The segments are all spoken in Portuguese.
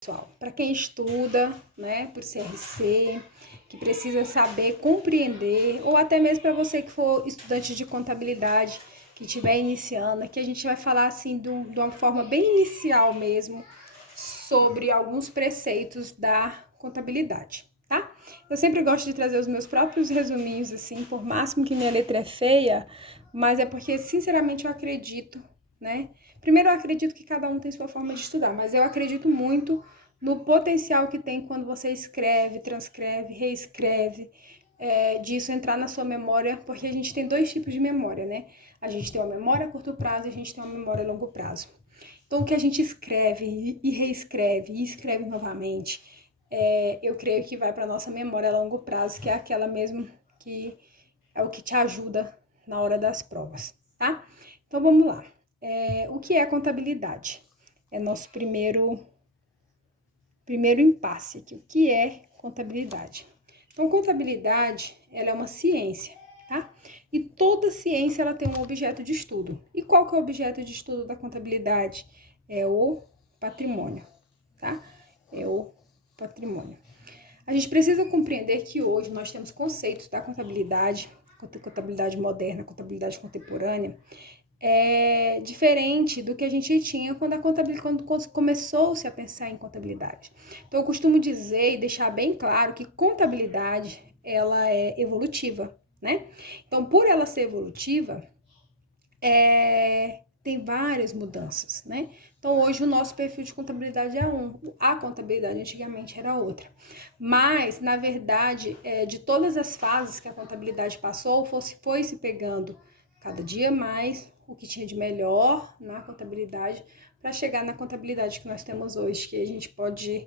Pessoal, para quem estuda, né, por CRC, que precisa saber compreender, ou até mesmo para você que for estudante de contabilidade, que estiver iniciando, aqui a gente vai falar assim de uma forma bem inicial mesmo, sobre alguns preceitos da contabilidade, tá? Eu sempre gosto de trazer os meus próprios resuminhos, assim, por máximo que minha letra é feia, mas é porque, sinceramente, eu acredito, né? Primeiro, eu acredito que cada um tem sua forma de estudar, mas eu acredito muito no potencial que tem quando você escreve, transcreve, reescreve, disso entrar na sua memória, porque a gente tem dois tipos de memória, né? A gente tem uma memória a curto prazo e a gente tem uma memória a longo prazo. Então, o que a gente escreve e reescreve e escreve novamente, eu creio que vai para a nossa memória a longo prazo, que é aquela mesmo que é o que te ajuda na hora das provas, tá? Então, vamos lá. O que é contabilidade? É nosso primeiro impasse aqui. O que é contabilidade? Então, contabilidade, ela é uma ciência, tá? E toda ciência, ela tem um objeto de estudo. E qual que é o objeto de estudo da contabilidade? É o patrimônio, tá? É o patrimônio. A gente precisa compreender que hoje nós temos conceitos da contabilidade moderna, contabilidade contemporânea, diferente do que a gente tinha quando começou-se a pensar em contabilidade. Então, eu costumo dizer e deixar bem claro que contabilidade, ela é evolutiva, né? Então, por ela ser evolutiva, tem várias mudanças, né? Então, hoje o nosso perfil de contabilidade é a contabilidade antigamente era outra. Mas, na verdade, de todas as fases que a contabilidade passou, foi se pegando cada dia mais o que tinha de melhor na contabilidade para chegar na contabilidade que nós temos hoje, que a gente pode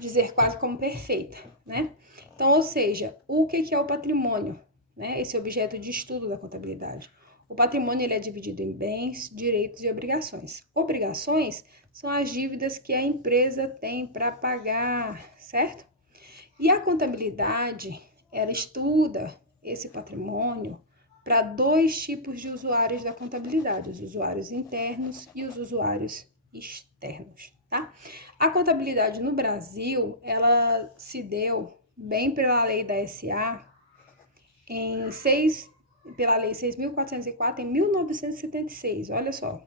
dizer quase como perfeita, né? Então, ou seja, o que é o patrimônio, né? Esse objeto de estudo da contabilidade. O patrimônio ele é dividido em bens, direitos e obrigações. Obrigações são as dívidas que a empresa tem para pagar, certo? E a contabilidade, ela estuda esse patrimônio para dois tipos de usuários da contabilidade, os usuários internos e os usuários externos, tá? A contabilidade no Brasil, ela se deu bem pela lei da SA pela lei 6.404 em 1976, olha só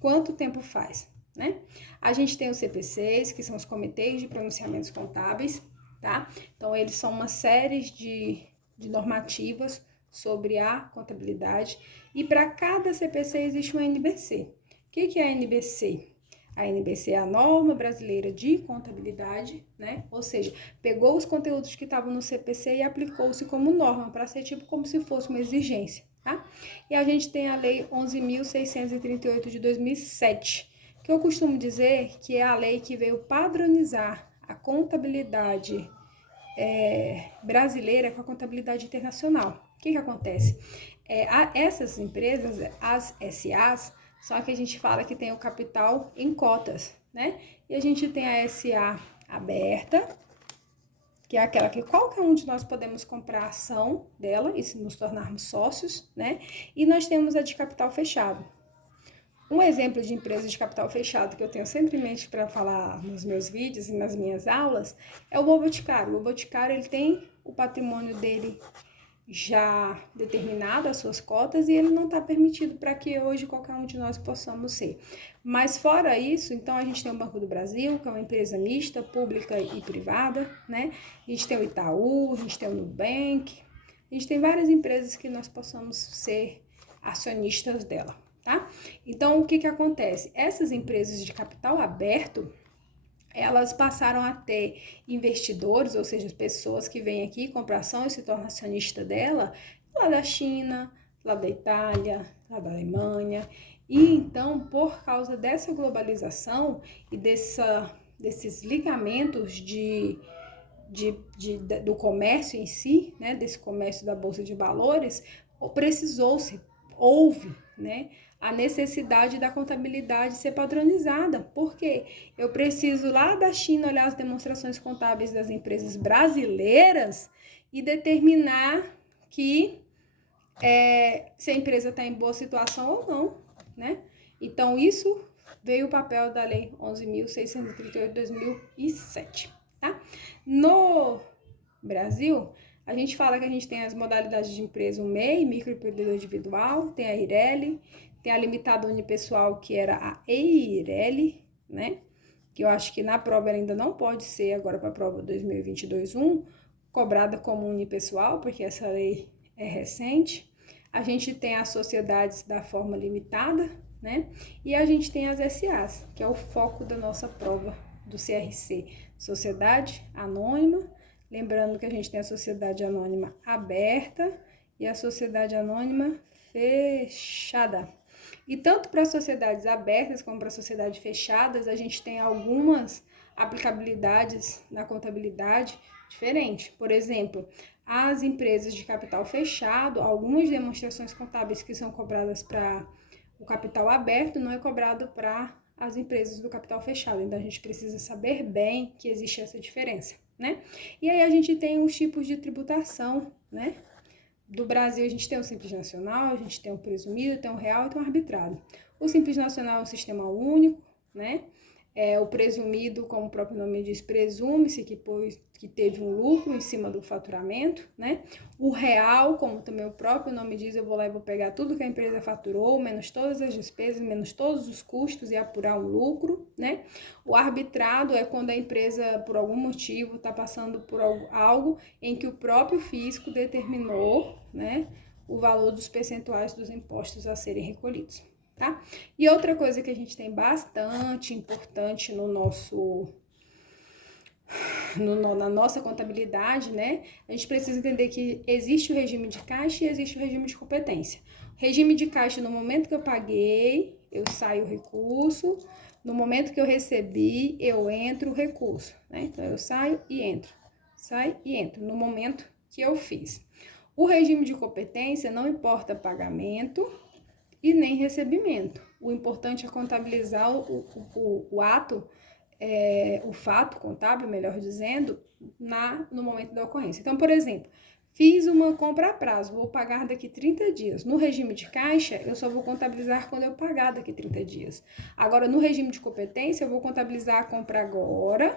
quanto tempo faz, né? A gente tem os CPCs, que são os Comitês de Pronunciamentos Contábeis, tá? Então, eles são uma série de normativas sobre a contabilidade e para cada CPC existe uma NBC. O que é a NBC? A NBC é a Norma Brasileira de Contabilidade, né? Ou seja, pegou os conteúdos que estavam no CPC e aplicou-se como norma, para ser tipo como se fosse uma exigência, tá? E a gente tem a Lei 11.638 de 2007, que eu costumo dizer que é a lei que veio padronizar a contabilidade brasileira com a contabilidade internacional. O que acontece? Essas empresas, as SAs, só que a gente fala que tem o capital em cotas, né? E a gente tem a SA aberta, que é aquela que qualquer um de nós podemos comprar a ação dela e se nos tornarmos sócios, né? E nós temos a de capital fechado. Um exemplo de empresa de capital fechado que eu tenho sempre em mente para falar nos meus vídeos e nas minhas aulas é o Boticário. O Boticário, ele tem o patrimônio dele já determinado, as suas cotas, e ele não está permitido para que hoje qualquer um de nós possamos ser. Mas fora isso, então a gente tem o Banco do Brasil, que é uma empresa mista, pública e privada, né? A gente tem o Itaú, a gente tem o Nubank, a gente tem várias empresas que nós possamos ser acionistas dela, tá? Então, o que acontece? Essas empresas de capital aberto, elas passaram a ter investidores, ou seja, pessoas que vêm aqui, compram ação e se tornam acionista dela, lá da China, lá da Itália, lá da Alemanha. E então, por causa dessa globalização e desses ligamentos do comércio em si, né, desse comércio da Bolsa de Valores, houve, né, a necessidade da contabilidade ser padronizada. Por quê? Eu preciso lá da China olhar as demonstrações contábeis das empresas brasileiras e determinar que se a empresa está em boa situação ou não, né? Então, isso veio o papel da Lei 11.638 de 2007, tá? No Brasil, a gente fala que a gente tem as modalidades de empresa, o MEI, microempreendedor individual, tem a IRELI, tem a limitada unipessoal, que era a EIRELI, né? Que eu acho que na prova ela ainda não pode ser, agora para a prova 2022-1, cobrada como unipessoal, porque essa lei é recente. A gente tem as sociedades da forma limitada, né? E a gente tem as SAs, que é o foco da nossa prova do CRC, Sociedade Anônima. Lembrando que a gente tem a Sociedade Anônima Aberta e a Sociedade Anônima Fechada. E tanto para sociedades abertas como para sociedades fechadas, a gente tem algumas aplicabilidades na contabilidade diferentes. Por exemplo, as empresas de capital fechado, algumas demonstrações contábeis que são cobradas para o capital aberto não é cobrado para as empresas do capital fechado. Então, a gente precisa saber bem que existe essa diferença, né? E aí a gente tem os tipos de tributação, né? Do Brasil, a gente tem o Simples Nacional, a gente tem o presumido, tem o real e tem o arbitrado. O Simples Nacional é um sistema único, né? O presumido, como o próprio nome diz, presume-se que teve um lucro em cima do faturamento, né? O real, como também o próprio nome diz, eu vou lá e vou pegar tudo que a empresa faturou, menos todas as despesas, menos todos os custos e apurar um lucro, né? O arbitrado é quando a empresa, por algum motivo, está passando por algo em que o próprio fisco determinou, né, o valor dos percentuais dos impostos a serem recolhidos. Tá? E outra coisa que a gente tem bastante importante no na nossa contabilidade, né? A gente precisa entender que existe o regime de caixa e existe o regime de competência. O regime de caixa, no momento que eu paguei, eu saio o recurso. No momento que eu recebi, eu entro o recurso, né? Então, eu saio e entro. Saio e entro no momento que eu fiz. O regime de competência não importa pagamento e nem recebimento. O importante é contabilizar o ato, o fato contábil, melhor dizendo, no momento da ocorrência. Então, por exemplo, fiz uma compra a prazo, vou pagar daqui 30 dias. No regime de caixa, eu só vou contabilizar quando eu pagar daqui 30 dias. Agora, no regime de competência, eu vou contabilizar a compra agora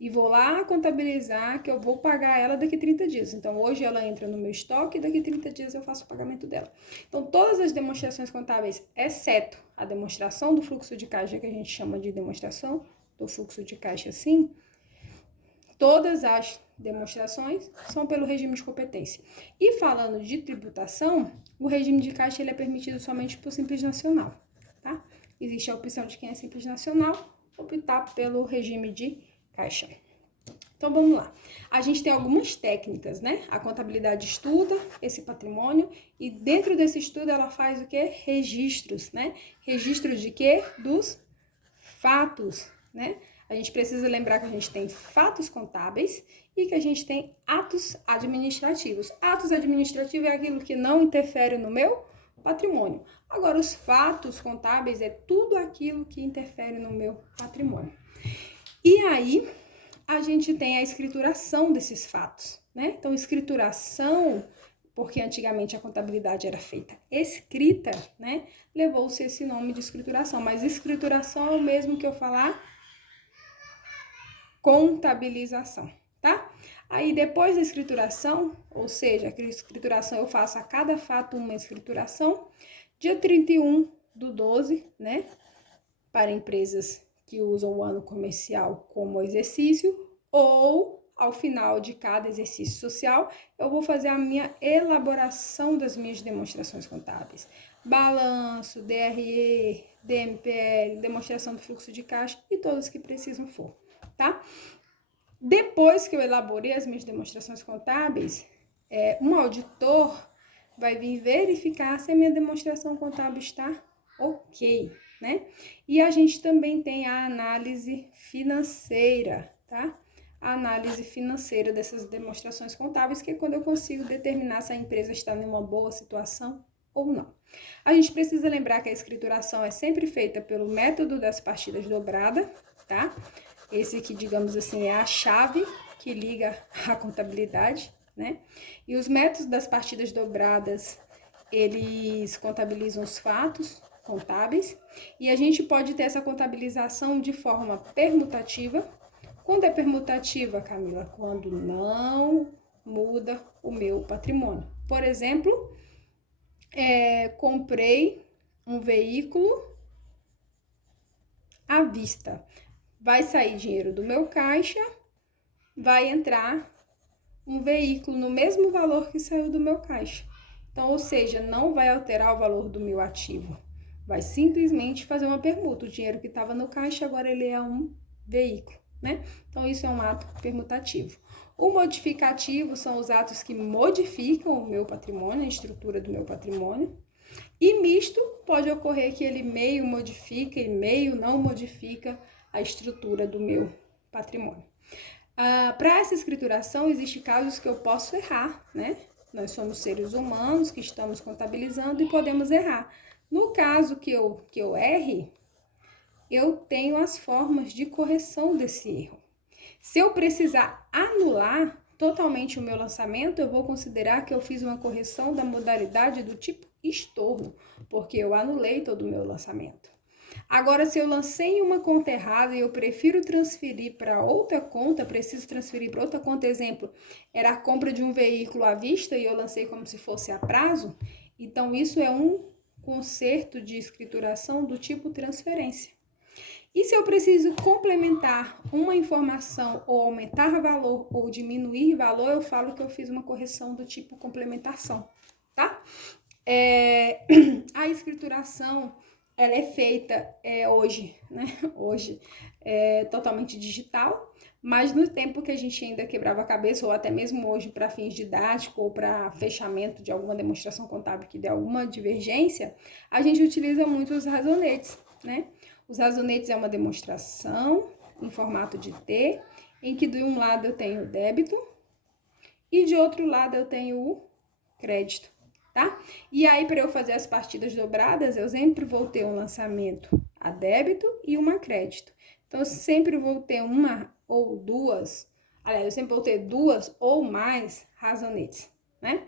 e vou lá contabilizar que eu vou pagar ela daqui 30 dias. Então, hoje ela entra no meu estoque e daqui 30 dias eu faço o pagamento dela. Então, todas as demonstrações contábeis, exceto a demonstração do fluxo de caixa, que a gente chama de demonstração do fluxo de caixa, sim, todas as demonstrações são pelo regime de competência. E falando de tributação, o regime de caixa ele é permitido somente por Simples Nacional, tá? Existe a opção de quem é Simples Nacional optar pelo regime de caixa. Então, vamos lá. A gente tem algumas técnicas, né? A contabilidade estuda esse patrimônio e dentro desse estudo ela faz o quê? Registros, né? Registros de quê? Dos fatos, né? A gente precisa lembrar que a gente tem fatos contábeis e que a gente tem atos administrativos. Atos administrativos é aquilo que não interfere no meu patrimônio. Agora, os fatos contábeis é tudo aquilo que interfere no meu patrimônio. E aí, a gente tem a escrituração desses fatos, né? Então, escrituração, porque antigamente a contabilidade era feita escrita, né? Levou-se esse nome de escrituração, mas escrituração é o mesmo que eu falar contabilização, tá? Aí, depois da escrituração, ou seja, a escrituração eu faço a cada fato uma escrituração, dia 31/12, né? Para empresas que usam o ano comercial como exercício, ou ao final de cada exercício social, eu vou fazer a minha elaboração das minhas demonstrações contábeis. Balanço, DRE, DMPL, demonstração do fluxo de caixa e todos que precisam for, tá? Depois que eu elaborei as minhas demonstrações contábeis, um auditor vai vir verificar se a minha demonstração contábil está ok, né? E a gente também tem a análise financeira, tá? A análise financeira dessas demonstrações contábeis, que é quando eu consigo determinar se a empresa está em uma boa situação ou não. A gente precisa lembrar que a escrituração é sempre feita pelo método das partidas dobradas, tá? Esse aqui, digamos assim, é a chave que liga a contabilidade, né? E os métodos das partidas dobradas, eles contabilizam os fatos, contábeis, e a gente pode ter essa contabilização de forma permutativa. Quando é permutativa, Camila? Quando não muda o meu patrimônio. Por exemplo, comprei um veículo à vista. Vai sair dinheiro do meu caixa, vai entrar um veículo no mesmo valor que saiu do meu caixa. Então, ou seja, não vai alterar o valor do meu ativo. Vai simplesmente fazer uma permuta. O dinheiro que estava no caixa, agora ele é um veículo, né? Então, isso é um ato permutativo. O modificativo são os atos que modificam o meu patrimônio, a estrutura do meu patrimônio. E misto pode ocorrer que ele meio modifica e meio não modifica a estrutura do meu patrimônio. Para essa escrituração, existem casos que eu posso errar, né? Nós somos seres humanos que estamos contabilizando e podemos errar. No caso que eu erre, eu tenho as formas de correção desse erro. Se eu precisar anular totalmente o meu lançamento, eu vou considerar que eu fiz uma correção da modalidade do tipo estorno, porque eu anulei todo o meu lançamento. Agora, se eu lancei em uma conta errada e eu prefiro transferir para outra conta, preciso transferir para outra conta, exemplo, era a compra de um veículo à vista e eu lancei como se fosse a prazo, então isso é um conserto de escrituração do tipo transferência. E se eu preciso complementar uma informação ou aumentar valor ou diminuir valor, eu falo que eu fiz uma correção do tipo complementação, tá? A escrituração, ela é feita hoje, né? Hoje é totalmente digital, mas no tempo que a gente ainda quebrava a cabeça, ou até mesmo hoje para fins didáticos ou para fechamento de alguma demonstração contábil que dê alguma divergência, a gente utiliza muito os razonetes, né? Os razonetes é uma demonstração em formato de T, em que de um lado eu tenho o débito e de outro lado eu tenho o crédito, tá? E aí, para eu fazer as partidas dobradas, eu sempre vou ter um lançamento a débito e uma a crédito. Então, eu sempre vou ter uma ou duas, aliás, eu sempre vou ter duas ou mais razonetes, né?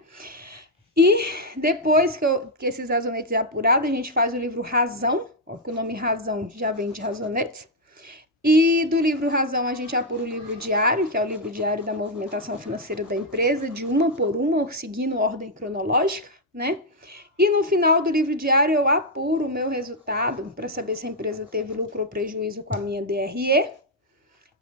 E depois que esses razonetes é apurado, a gente faz o livro Razão, ó, que o nome Razão já vem de razonetes. E do livro Razão a gente apura o livro diário, que é o livro diário da movimentação financeira da empresa, de uma por uma, seguindo ordem cronológica, né? E no final do livro diário eu apuro o meu resultado para saber se a empresa teve lucro ou prejuízo com a minha DRE.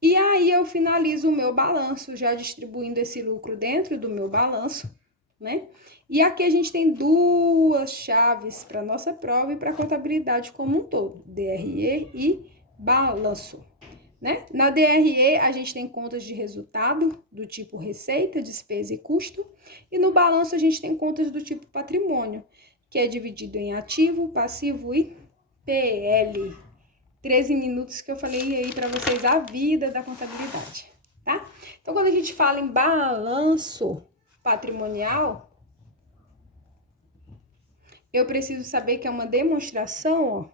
E aí eu finalizo o meu balanço, já distribuindo esse lucro dentro do meu balanço, né? E aqui a gente tem duas chaves para nossa prova e para a contabilidade como um todo, DRE e balanço, né? Na DRE a gente tem contas de resultado do tipo receita, despesa e custo, e no balanço a gente tem contas do tipo patrimônio, que é dividido em ativo, passivo e PL. 13 minutos que eu falei aí para vocês a vida da contabilidade, tá? Então, quando a gente fala em balanço patrimonial, eu preciso saber que é uma demonstração, ó,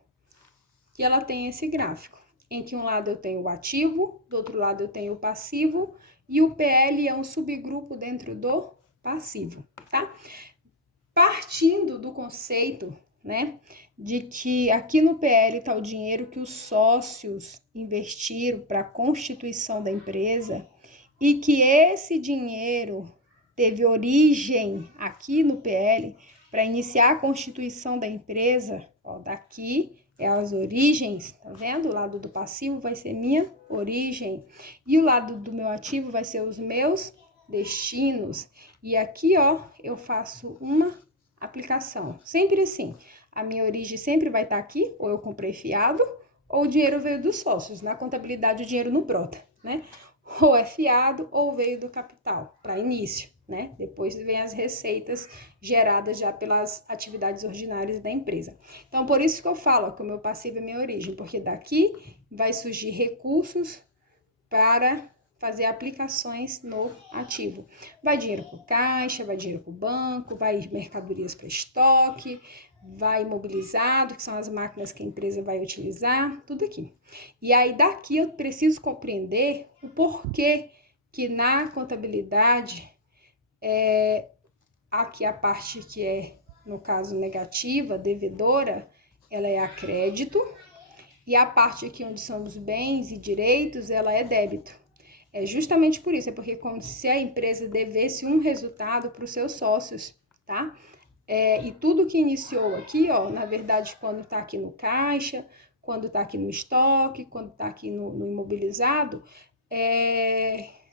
que ela tem esse gráfico, em que um lado eu tenho o ativo, do outro lado eu tenho o passivo, e o PL é um subgrupo dentro do passivo, tá? Partindo do conceito, né, de que aqui no PL está o dinheiro que os sócios investiram para a constituição da empresa e que esse dinheiro teve origem aqui no PL para iniciar a constituição da empresa, ó, daqui é as origens, tá vendo? O lado do passivo vai ser minha origem e o lado do meu ativo vai ser os meus destinos. E aqui, ó, eu faço uma aplicação. Sempre assim, a minha origem sempre vai estar aqui, ou eu comprei fiado, ou o dinheiro veio dos sócios. Na contabilidade, o dinheiro não brota, né? Ou é fiado, ou veio do capital, para início, né? Depois vem as receitas geradas já pelas atividades ordinárias da empresa. Então, por isso que eu falo que o meu passivo é minha origem, porque daqui vai surgir recursos para fazer aplicações no ativo. Vai dinheiro para o caixa, vai dinheiro para o banco, vai mercadorias para estoque, vai imobilizado, que são as máquinas que a empresa vai utilizar, tudo aqui. E aí daqui eu preciso compreender o porquê que na contabilidade, aqui a parte que é, no caso, negativa, devedora, ela é a crédito, e a parte aqui onde são os bens e direitos, ela é débito. É justamente por isso, é porque como se a empresa devesse um resultado para os seus sócios, tá? E tudo que iniciou aqui, ó, na verdade, quando tá aqui no caixa, quando tá aqui no estoque, quando tá aqui no imobilizado,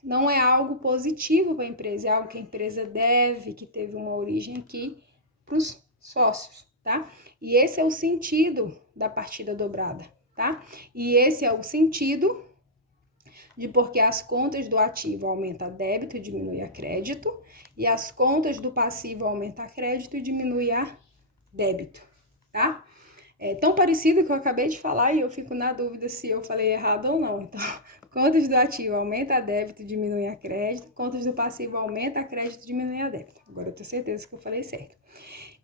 não é algo positivo para a empresa, é algo que a empresa deve, que teve uma origem aqui para os sócios, tá? E esse é o sentido da partida dobrada, tá? E esse é o sentido de porque as contas do ativo aumenta a débito e diminui a crédito, e as contas do passivo aumenta a crédito e diminui a débito, tá? É tão parecido que eu acabei de falar e eu fico na dúvida se eu falei errado ou não. Então, contas do ativo aumenta a débito e diminui a crédito, contas do passivo aumenta a crédito e diminui a débito. Agora eu tenho certeza que eu falei certo.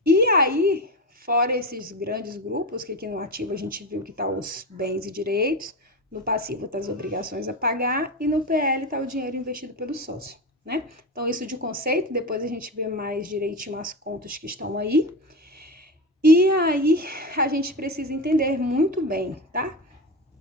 E aí, fora esses grandes grupos, que aqui no ativo a gente viu que tá os bens e direitos, no passivo tá as obrigações a pagar e no PL tá o dinheiro investido pelo sócio, né? Então, isso de conceito, depois a gente vê mais direitinho as contas que estão aí. E aí, a gente precisa entender muito bem, tá?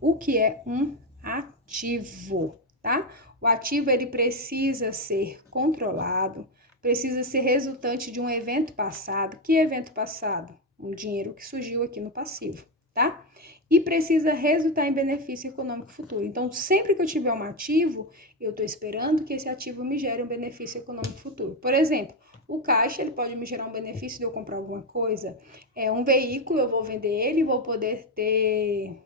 O que é um ativo, tá? O ativo, ele precisa ser controlado, precisa ser resultante de um evento passado. Que evento passado? Um dinheiro que surgiu aqui no passivo, tá? E precisa resultar em benefício econômico futuro. Então, sempre que eu tiver um ativo, eu estou esperando que esse ativo me gere um benefício econômico futuro. Por exemplo, o caixa, ele pode me gerar um benefício de eu comprar alguma coisa. Um veículo, eu vou vender ele e vou poder ter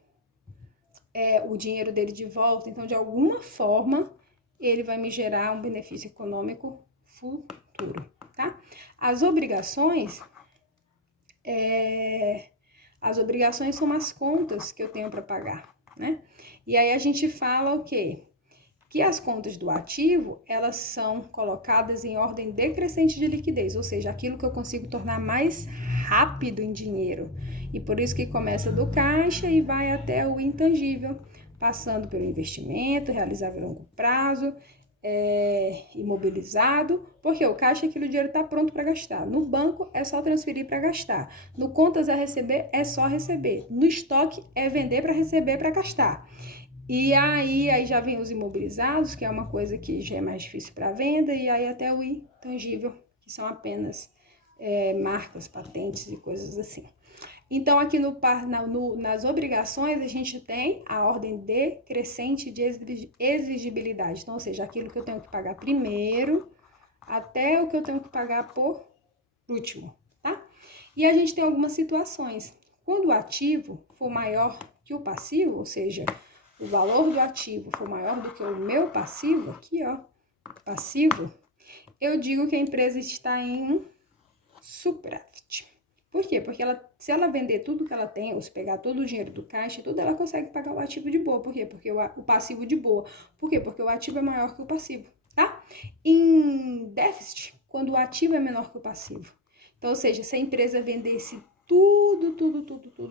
o dinheiro dele de volta. Então, de alguma forma, ele vai me gerar um benefício econômico futuro, tá? As obrigações são as contas que eu tenho para pagar, né? E aí a gente fala o quê? Que as contas do ativo, elas são colocadas em ordem decrescente de liquidez, ou seja, aquilo que eu consigo tornar mais rápido em dinheiro. E por isso que começa do caixa e vai até o intangível, passando pelo investimento, realizável a longo prazo, imobilizado, porque o caixa é aquele dinheiro está pronto para gastar. No banco é só transferir para gastar. No contas a receber é só receber. No estoque é vender para receber para gastar. E aí já vem os imobilizados, que é uma coisa que já é mais difícil para venda, e aí até o intangível, que são apenas marcas, patentes e coisas assim. Então, aqui nas obrigações, a gente tem a ordem decrescente de exigibilidade. Então, ou seja, aquilo que eu tenho que pagar primeiro, até o que eu tenho que pagar por último, tá? E a gente tem algumas situações. Quando o ativo for maior que o passivo, ou seja, o valor do ativo for maior do que o meu passivo, aqui ó, passivo, eu digo que a empresa está em um superávit. Por quê? Porque se ela vender tudo que ela tem, ou se pegar todo o dinheiro do caixa, tudo, ela consegue pagar o ativo de boa. Por quê? Porque o passivo de boa. Por quê? Porque o ativo é maior que o passivo, tá? Em déficit, quando o ativo é menor que o passivo. Então, ou seja, se a empresa vendesse tudo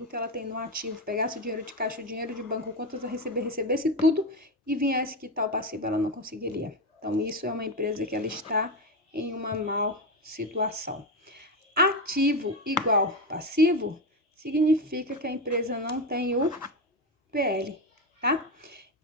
que ela tem no ativo, pegasse o dinheiro de caixa, o dinheiro de banco, quanto a recebesse tudo e viesse quitar o passivo, ela não conseguiria. Então, isso é uma empresa que ela está em uma mal situação. Ativo igual passivo significa que a empresa não tem o PL, tá?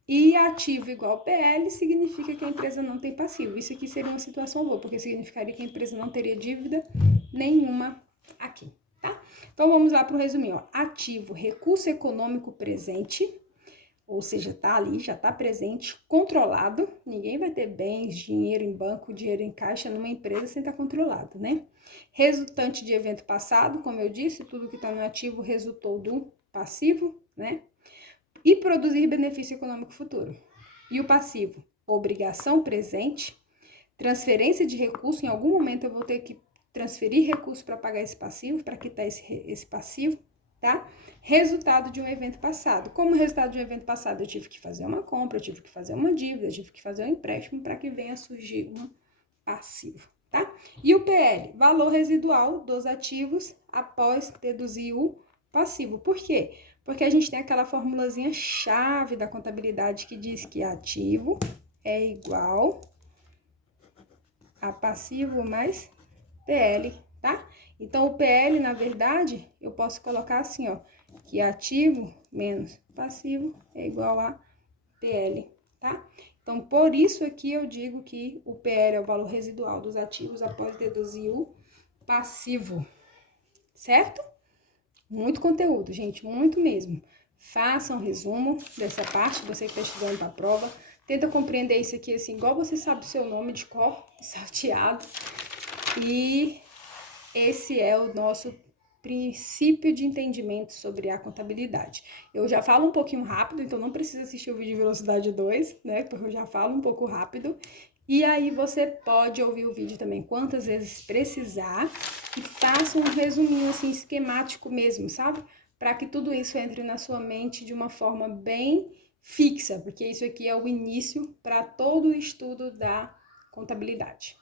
E ativo igual PL significa que a empresa não tem passivo. Isso aqui seria uma situação boa, porque significaria que a empresa não teria dívida nenhuma aqui, tá? Então, vamos lá para o resuminho, ó. Ativo, recurso econômico presente, ou seja, tá ali, já tá presente, controlado. Ninguém vai ter bens, dinheiro em banco, dinheiro em caixa numa empresa sem estar controlado, né? Resultante de evento passado, como eu disse, tudo que tá no ativo resultou do passivo, né? E produzir benefício econômico futuro. E o passivo? Obrigação presente, transferência de recurso. Em algum momento eu vou ter que transferir recurso para pagar esse passivo, para quitar esse passivo, tá? Resultado de um evento passado. Como resultado de um evento passado, eu tive que fazer uma compra, eu tive que fazer uma dívida, eu tive que fazer um empréstimo para que venha a surgir um passivo, tá? E o PL, valor residual dos ativos após deduzir o passivo. Por quê? Porque a gente tem aquela formulazinha chave da contabilidade que diz que ativo é igual a passivo mais PL, tá? Então, o PL, na verdade, eu posso colocar assim, ó, que ativo menos passivo é igual a PL, tá? Então, por isso aqui eu digo que o PL é o valor residual dos ativos após deduzir o passivo, certo? Muito conteúdo, gente, muito mesmo. Faça um resumo dessa parte, você que está estudando para a prova. Tenta compreender isso aqui assim, igual você sabe o seu nome de cor, salteado. E esse é o nosso princípio de entendimento sobre a contabilidade. Eu já falo um pouquinho rápido, então não precisa assistir o vídeo de velocidade 2, né? Porque eu já falo um pouco rápido. E aí você pode ouvir o vídeo também quantas vezes precisar e faça um resuminho assim esquemático mesmo, sabe? Para que tudo isso entre na sua mente de uma forma bem fixa, porque isso aqui é o início para todo o estudo da contabilidade.